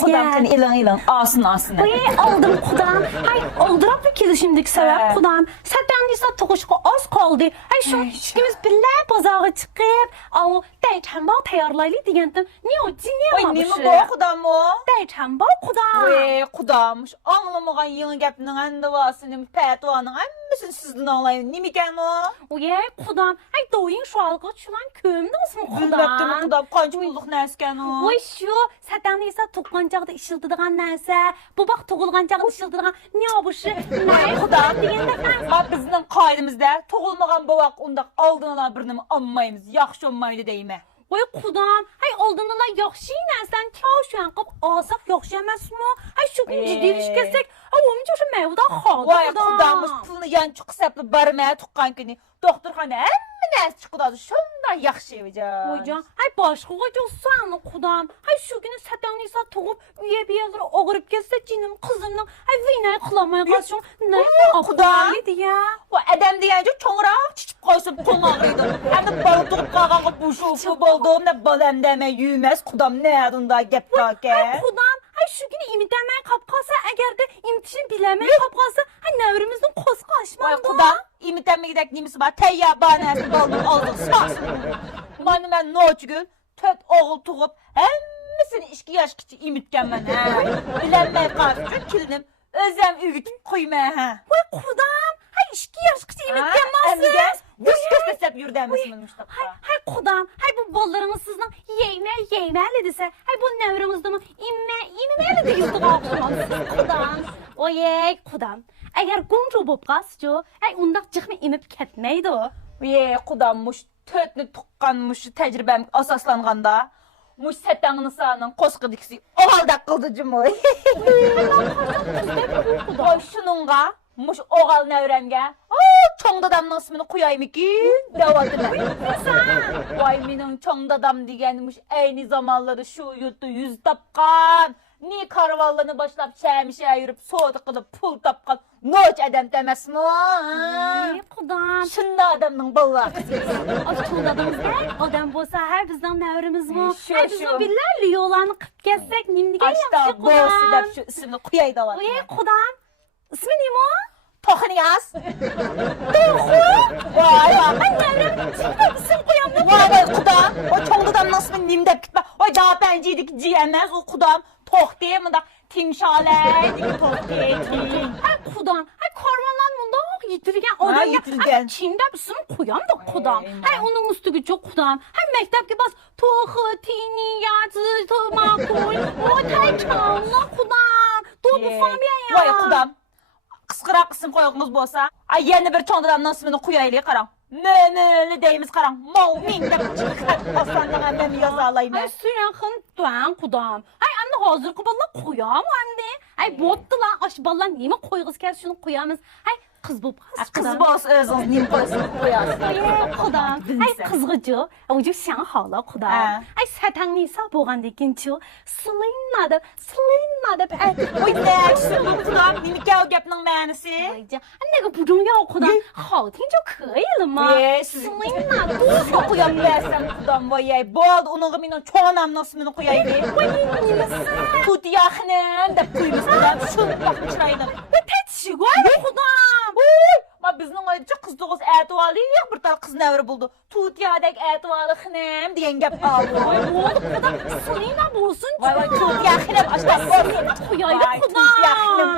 Kudam ilan asın. Aldım kudam. Hay oldurak bir kedi şimdiki sebep kudam. Zaten diyse toğuşku az kaldı. Hay şu işimiz bile bazağa çıkıp o dayçamba tayarlaylı diyendim. Niye o Ay dinleyemem nima bu kudam o? Dayçamba kudam. Kudammış. Anlamagan yeni gapning andavasının petvanın hammasını sizden anlayın. Nima ekan o? Kudam. Hay doyun şu algı çulan köyüm nasıl kudam? Bilmektim kudam. Kaç bulduk nesken o? Şu zaten diyse toğulgancaqda işildidigan nərsə. Bu bax toğulgancaqda işildidigan ne bu şey? Ne Kudam degende ma bizning qoidamizda tug'ilmagan bovaq undaq oldinala birini almaymiz. Yaxshi olmaydi deyme. Kudam, hay oldunla yaxşı nərsən çavşan qıb asaq yaxşı emasmı? Hay şu gün ciddi iş kesek, olunca şu mevda xaldı. Vay kudamış pulni yançıq hesablı barmaya tuqqan kuni doktorxona hamma narsa chiqadi. Shunday yaxshi ekan. Hocam, hay başqaga jo'ssan kudam. Hay şu günü satanıysa toğup üye bir yerlere oğurib kesse cinim qızımның hay vinay qılamay qalsın. Ne kudam diye. O adam deyince çoğraq çiçib qoysun pulun ağrıydı. Hem de balı tutup qalğanğa bu şofu bolduğumda balam deme yümez kudam ne adında gep kake. Kudam, hay şu günü imitemeye kapqalsa, əgər də imitişini biləmeye kapqalsa, hay nəvrimizin qosu qaşmandı. Vay kudam imitemme gidek nimisi var. Teyya banası balını aldık sas. Bana ben noçgül töt oğul tuğup hemmisini 2 yaş kiçi imitken ben ha. Bilenmeye karşı kilinim özlem ügütüp koymaya ha. Vay kudam, hay 2 yaş kiçi imitken masız. Emge düş göstesep yürüdemesi Mustafa. Hay kudam, hay bu bollarımız sizden yeymeli dese, hay bu nevrimizde mi immeli de yüzde qalxışmamız kudam. Oyey kudam, əgər qoncu bop qasçı, hay undaq çıxmı imip ketmeydi o. Kudammış tötünü tuqqanmış tecrübem asaslanganda. Muş setangını sağının qosqı dikisi o halda qıldıcım o. Oy şununğa muş oğal nevremge çoğ dadamның ismini qoyayım ki devadım. Vay menin çoğ dadam degenmiş aynı zamanları şu yurtda 100 tapqan. Ni karvallarını başlap şəmişə yürüp soğudu qılıp pul tapqan. Noç adam demesin o. Kudam. Şunda adamның balı. Açıldadınız da adam bolsa her bizden nevrimiz bu. Şu, Hay bizden billerli yollarını kıp gezsek nimdige Açta yapşı boğusu kudam. da şu ismini qoyay da var. Kudam. İsmi ne o? Toxunu yaz. Vay nevrem çiğde isim koyamda. Vay kudam. O çoğ dadamның ismini nimdep gitme. Vay daha benceydik ciyemez o kudam. Tox diye mi da timşaleydi tox diye. Hay kudam. Hay karmanlan bunda yitirgen adam yitirgen. Çiğde isim koyam da kudam. Hay onun üstü çok kudam. Hay mektep gibi bas toxu tini yazı makul. O tay çağla kudam. Doğru famiye ya. Vay kudam. Qısqıraq isim qoyğumuz bolsa, ay yeni bir çoğ dadamның ismini qoyaylı qaram. Mömölü deyimiz qaram. Maumin de çıxat asandan əmməm yazalayım. Hay sürekli doğan kudam. Hay anne hazır kuballa koyam anne. Hay bottu lan aş ballan nime koyğuz kes şunu koyamız. Hay kız bu Qız bolsa özünüz nim qoysun qoyarsın. kudam. Hay kızgıcı. O就想好了kudam. Hay satan nisa boğan dekinçi. Sılınmadı. Oy ne kudam nim gəl gəpnin mənisi? 那个不重要，可能好听就可以了嘛。 Sılınmadı.多qoyam versən kudam vay. Bol onun minə çoğanamның ismini qoyaylı. Tut yaxınım da qoymuş kudam. Şun baxın çırayını. 太奇怪了，可能。 Ma bizning oycha qiz to'g'iz ativarli bir tal qiz navri bo'ldi. Tut yadek ativarli xinam degan gap oldi. Bo'ldi, kudam. Selina bo'lsin. Voy voy tut yaxinam ashtab bo'lsin. Qo'yaylik, Tut yaxinam.